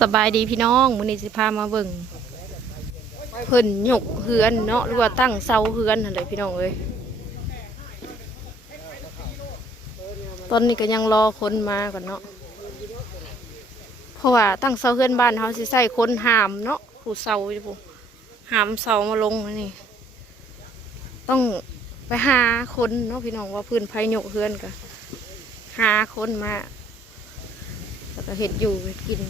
สบายดีพี่น้องมื้อนี้สิพามาเบิ่งเพิ่นหยกเฮือนเนาะหรือว่าตั้งเสาเฮือนนั่นแหละพี่น้องเอ้ยตอนนี้ก็ยังรอคนมาก่อนเนาะเพราะว่าตั้งเสาเฮือนบ้านเฮาสิใส่คนหามเนาะผู้เสาอยู่ผู้หามเสามาลงนี่ ต้องไปหาคนเนาะพี่น้องว่าพื้นไผหยกเฮือนก็หาคนมาแล้วก็เห็ดอยู่กิน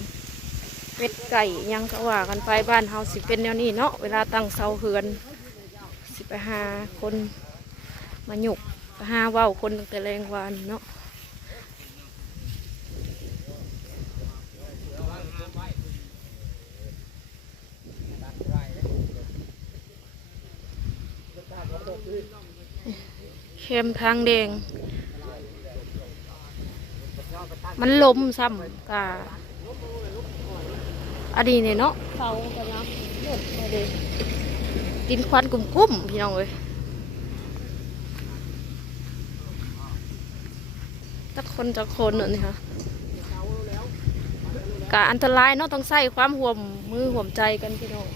เป็ดไก่ยังก็ว่ากันไปบ้านเฮาสิเป็นแนวนี้เนาะเวลาตั้งเสาเฮือนสิไปหาคนมาหยุกไปหาเว้าคนตั้งแต่แรงวานเนาะเข้มทางแดง มันลมซ้ำกะ อันนี้เนี่ยเนาะเสาก็นะเลือดมาเลยกินควันกลุ่มๆพี่น้องเอ้ยจักคนจักคนเนี่ยค่ะกะอันตรายเนาะต้องใส่ความห่วมมือห่วมใจกันพี่น้อง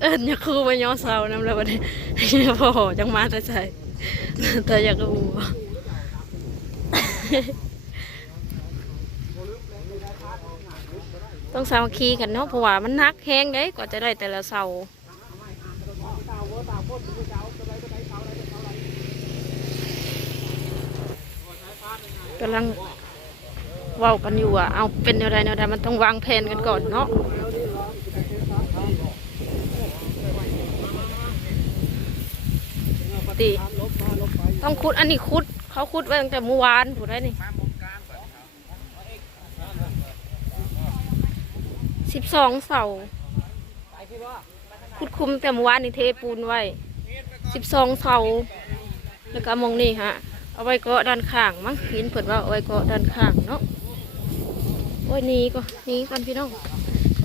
เอิญอย่าคูมาย่อเสาน้ำแล้ววันนี้พ่อจังมาแต่ใจแต่อยากรู้ ต้องสามัคคีกันเนาะเพราะว่ามันนักแห้งเด้กว่าจะได้แต่ละเสากำลังว้าวกันอยู่อะเอาเป็นอะไรแนวใดมันต้องวางแผนกันก่อนเนาะตีต้องคุดอันนี้คุด เขาคุดไว้ตั้งแต่เมื่อวานถูกได้นี่ สิบสองเสาคุดคุมแต่เมื่อวานนี่เทปูนไว้สิบสองเสาแล้วก็มองนี่ฮะ เอาไว้เกาะด้านข้างมั้งเห็นเผิดว่าเอาไว้เกาะด้านข้างเนาะโอ้ยนี่ก็นี่ก่อนพี่น้อง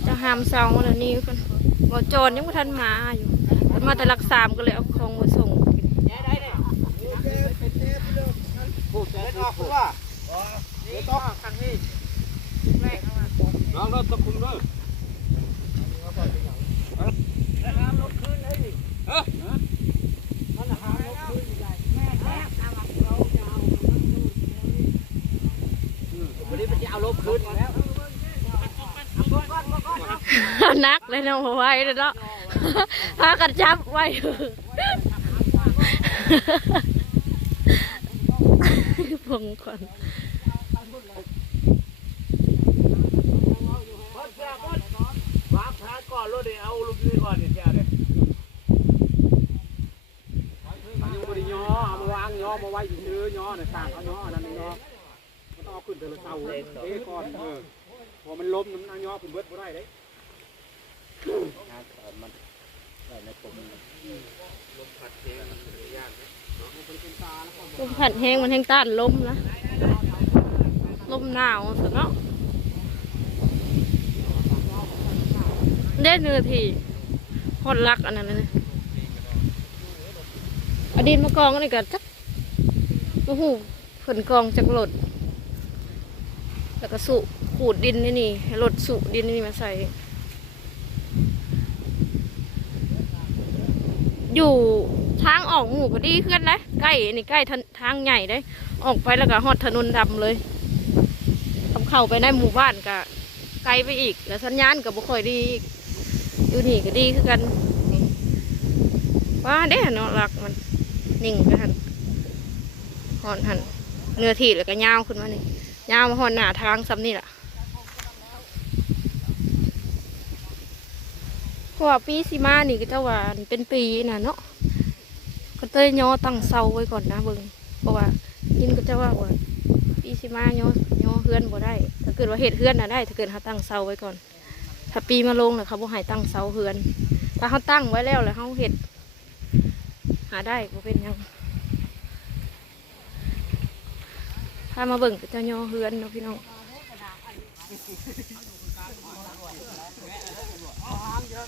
จะหามเสาแล้วนี่ก่อนบอจรยังไม่ทันมาอยู่เพิ่นมาแต่รักสามก็เลยเอาของมาส่งพูดใจออกว่าเดี๋ยวต้องคันนี้น้องรถต้องคุมด้วยวันนี้มันจะเอาลบคืนแล้ว นักเลยเนาะไว้เลยเนาะพากันจับไว้พงก่อนวางขาก่อนรถเดี๋ยวเอาลูกนี้ก่อนเนี่ยแกเลยมันยังบริย่อเอามาวางย่อมาไว้ซื้อย่อเนี่ยต่างเขาย่อนั่นย่อมันต้องเอาขึ้นแต่ละเสาเอ๊ก่อนเออพอมันล้มน้ำนางย่อขึ้นเบิดบ่ได้เลย ลมผัดแห้งมันแห้งต้านลมนะลมหนาวสุดเนาะเด็ดเนื้อทีฮอดรักอันนั้นนะอดีตมากองนี่ก็จักโอ้โหฝนกองจากรถแล้วก็สุขูดดินนี่นี่ห้รถสุดินนี่มาใส่ อยู่ทางออกหมู่พอดีขึ้นนะใกล้นี่ใกล้ทางทางใหญ่ได้ออกไปแล้วก็ฮอดถนนดำเลยทำเข้าไปในหมู่บ้านก็ไกลไปอีก แล้วสัญญาณก็บ่ค่อยดีอีกอยู่นี่ก็ดีคือกันว่าเด้เนาะรักมันนิ่งไปหันหอนหันเนื้อที่แล้วก็ยาวขึ้นมานี่ยาวมาหอนหน้าทางซ้ำนี่แหละ เพราะว่าปีสีมานี่ก็จะว่าเป็นปีนะเนาะก็เตยย่อตั้งเสาไว้ก่อนนะเบิงเพราะว่ายินก็จะว่าว่าปีสิมาย่อย่อเฮือนบ่ได้ ถ้าเกิดว่าเห็ดเฮือนน่ะได้ ถ้าเกิดเขาตั้งเสาไว้ก่อน ถ้าปีมาลงน่ะเขาบ่ให้ตั้งเสาเฮือน ถ้าเขาตั้งไว้แล้วแล้วเขาเห็ดหาได้บ่เป็นยังพามาเบิ่งก็จะย่อเฮือนเนาะพี่น้อง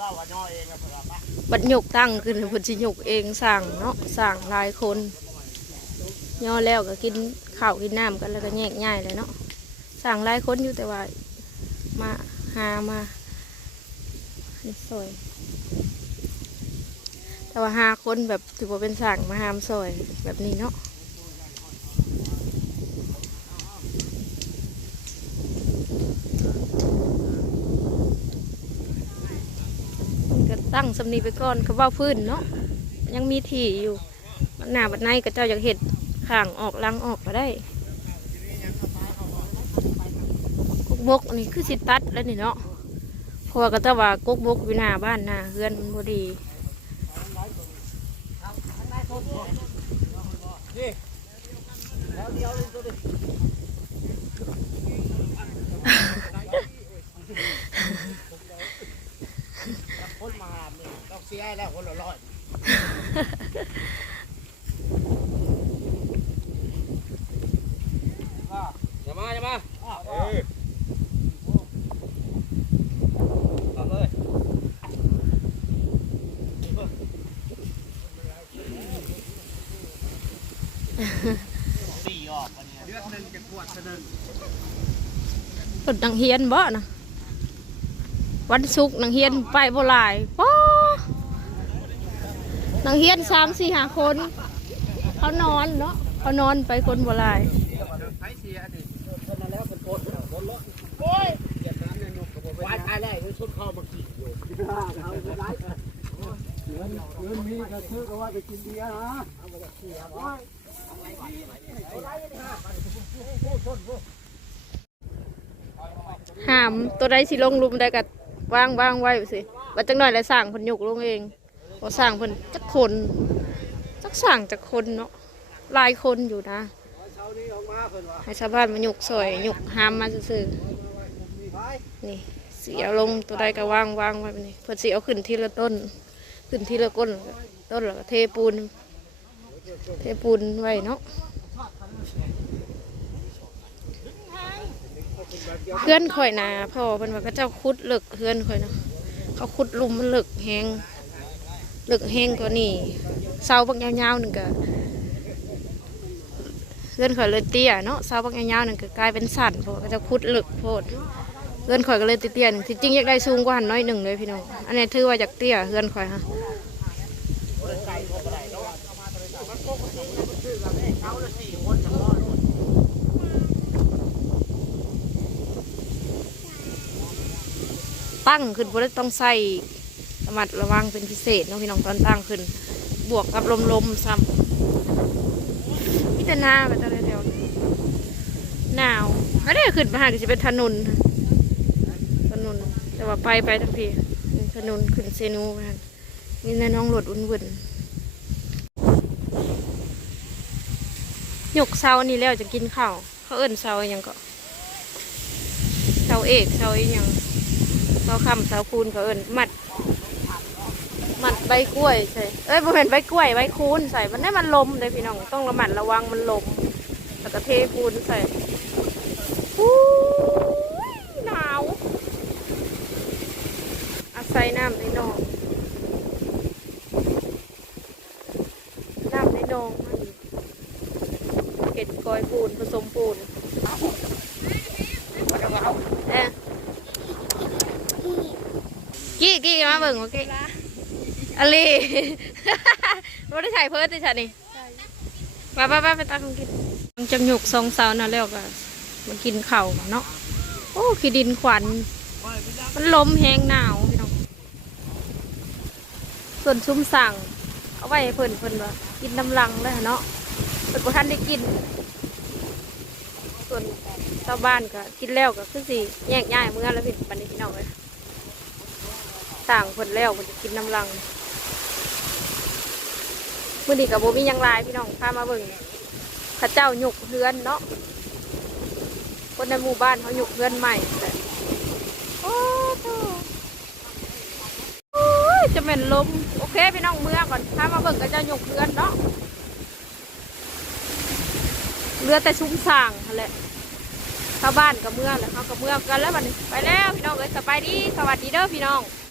ว่าว่าย่อเองอะเพราะว่าปะบัดหยกตั้งขึ้นเพิ่นสิหยกเองสั่งเนาะสั่งหลายคน ย่อแล้วก็กินข้าวกินน้ำกันแล้วก็แยกย้ายเลยเนาะสั่งหลายคนอยู่แต่ว่ามาหามานี่สวยแต่ว่าหาคนแบบถือว่าเป็นสั่งมาหามซอยแบบนี้เนาะก็ ตั้งสำนีไปก่อนเขาว่าพื้นเนาะยังมีที่อยู่มันหน้าบัดในก็เจ้าอยากเห็ดข่างออกลังออกก็ได้กุกบกอันนี้คือสิตัดแล้วนี่เนาะพราะว่าก็จะว่ากุกบกอยู่หน้าบ้านหน้าเฮือนมันบ่ดีแล้วเดียวเลยตัวดิคนมาเนี่ยต้องเสียแล้วคนละร้อย อย่า มาอย่ามาเออเอาเลยสี่ออกวันนี้เดือนหนึ่งจะขวดเท่านึงรถนังเฮียนบ่นะวันศุกร์นังเฮียนไปบ่หลายป้อนังเฮียนสามสี่หาคน เขานอนเนาะเขานอนไปคนบ่หลาย วายตายแล้วชุดข้ามาขี่อยู่เอาไปไล่เงินเงินมีก็ซื้อก็ว่าไปกินเบียร์นะห้ามตัวใดสิลงลุมได้ก็วางว่างไว้สิว่าจังหน่อยแล้วสั่งเพิ่นยกลงเองบ่สั่งเพิ่นจักคนจักสั่งจักคนเนาะลายคนอยู่นะให้ชาวบ้านมายกซอยยกหามมาซื่อนี่ สีเอาลงตัวใดก็วางวางไว้แบบนี้เพิ่นสิเอาขึ้นทีละต้น ขึ้นทีละก้นต้นแล้วก็เทปูน เทปูนไว้เนาะเพื่อนข่อยนะพ่อเพิ่นว่าเขาเจ้าขุดเหลึกเพื่อนข่อยเนาะเขาขุดลุมมันเหลึกแหงเหลึกแหงกว่านี่เสาบักยาวๆหนึ่งก็เพื่อนข่อยเลยเตี้ยเนาะเสาบักยาวๆหนึ่งก็กลายเป็นสันเพราะว่าเขาจะขุดเหลึกโพด เพื่อนข่อยก็เลยเตี้ยๆหนึ่งที่จริงอยากได้สูงกว่าหันน้อยหนึ่งเลยพี่น้องอันนี้ถือว่าจากเตี้ยเพื่อนข่อยฮะเอาละสี่คนจะตั้งขึ้นบ่ได้ต้องใส่ระมัดระวังเป็นพิเศษเนาะพี่น้องตอนตั้งขึ้น บวกกับลมๆซ้ำมิแต่หน้าไปตอนแถวหนาวอันนี้ขึ้นมาหาก็จะเป็นถนนถนน แต่ว่าไปไปทั้งทีถนนขึ้นเซนูไปหั่นนี่นะน้องรถอุ่นวุ่นยกเสานี่แล้วจะกินข้าวเขาเอิ้นเสาอหยังก็เสาเอกเสาอหยังเสาคำเสาคูนก็เอิญมัด มัดใบกล้วยใส่เอ้ยบ่เป็นใบกล้วยใบคูนใส่มันได้มันลมเลยพี่น้องต้องระมัดระวังมันลมแล้วก็เทปูนใส่อู้ยหนาว อาศัยน้ำในนอง น้ำในนองมันเก็ดกอยปูนผสมปูนเอ๊ะกี้กี้มาเบิ่งโอเคอลีไม่ได้ใส่เพิ่มติฉันนี่ไปไปไปไปตาของกินจังหยกสองเสาน่ะแล้วก็มากินเข้าเนาะ โอ้ขี้ดินขวัญมันลมแหงหนาว น้องส่วนชุ่มสั่ง เอาไว้เพิ่นเพิ่นว่ากินน้ำลังเลยเนาะเพิ่นบ่ทันได้กิน ส่วนชาวบ้านก็กินแล้วก็คือสิแยกย้ายเมื่อแล้วพี่บันนี้พี่น้องเลยต่างคนแล้วมันจะกินน้ำลังมื่อนี้กับโบมียังลายพี่น้องพามาเบิ่งข้าเจ้าหยกเฮือนเนาะคนในหมู่บ้านเขาหยกเฮือนใหม่แต่โอ้โหโอ้ย จะเป็นลมโอเคพี่น้องเมื่อก่อนถ้ามาเบิ่งก็จะหยกเรือนเนาะเรือแต่ชุ่มส่างนั่แหละชาวบ้านกับเมื่อแล้วเขากับเมื่อกันแล้วบัดนี้ไปแล้วพี่น้องเอ้ยสบายดีสวัสดีเด้อพี่น้อง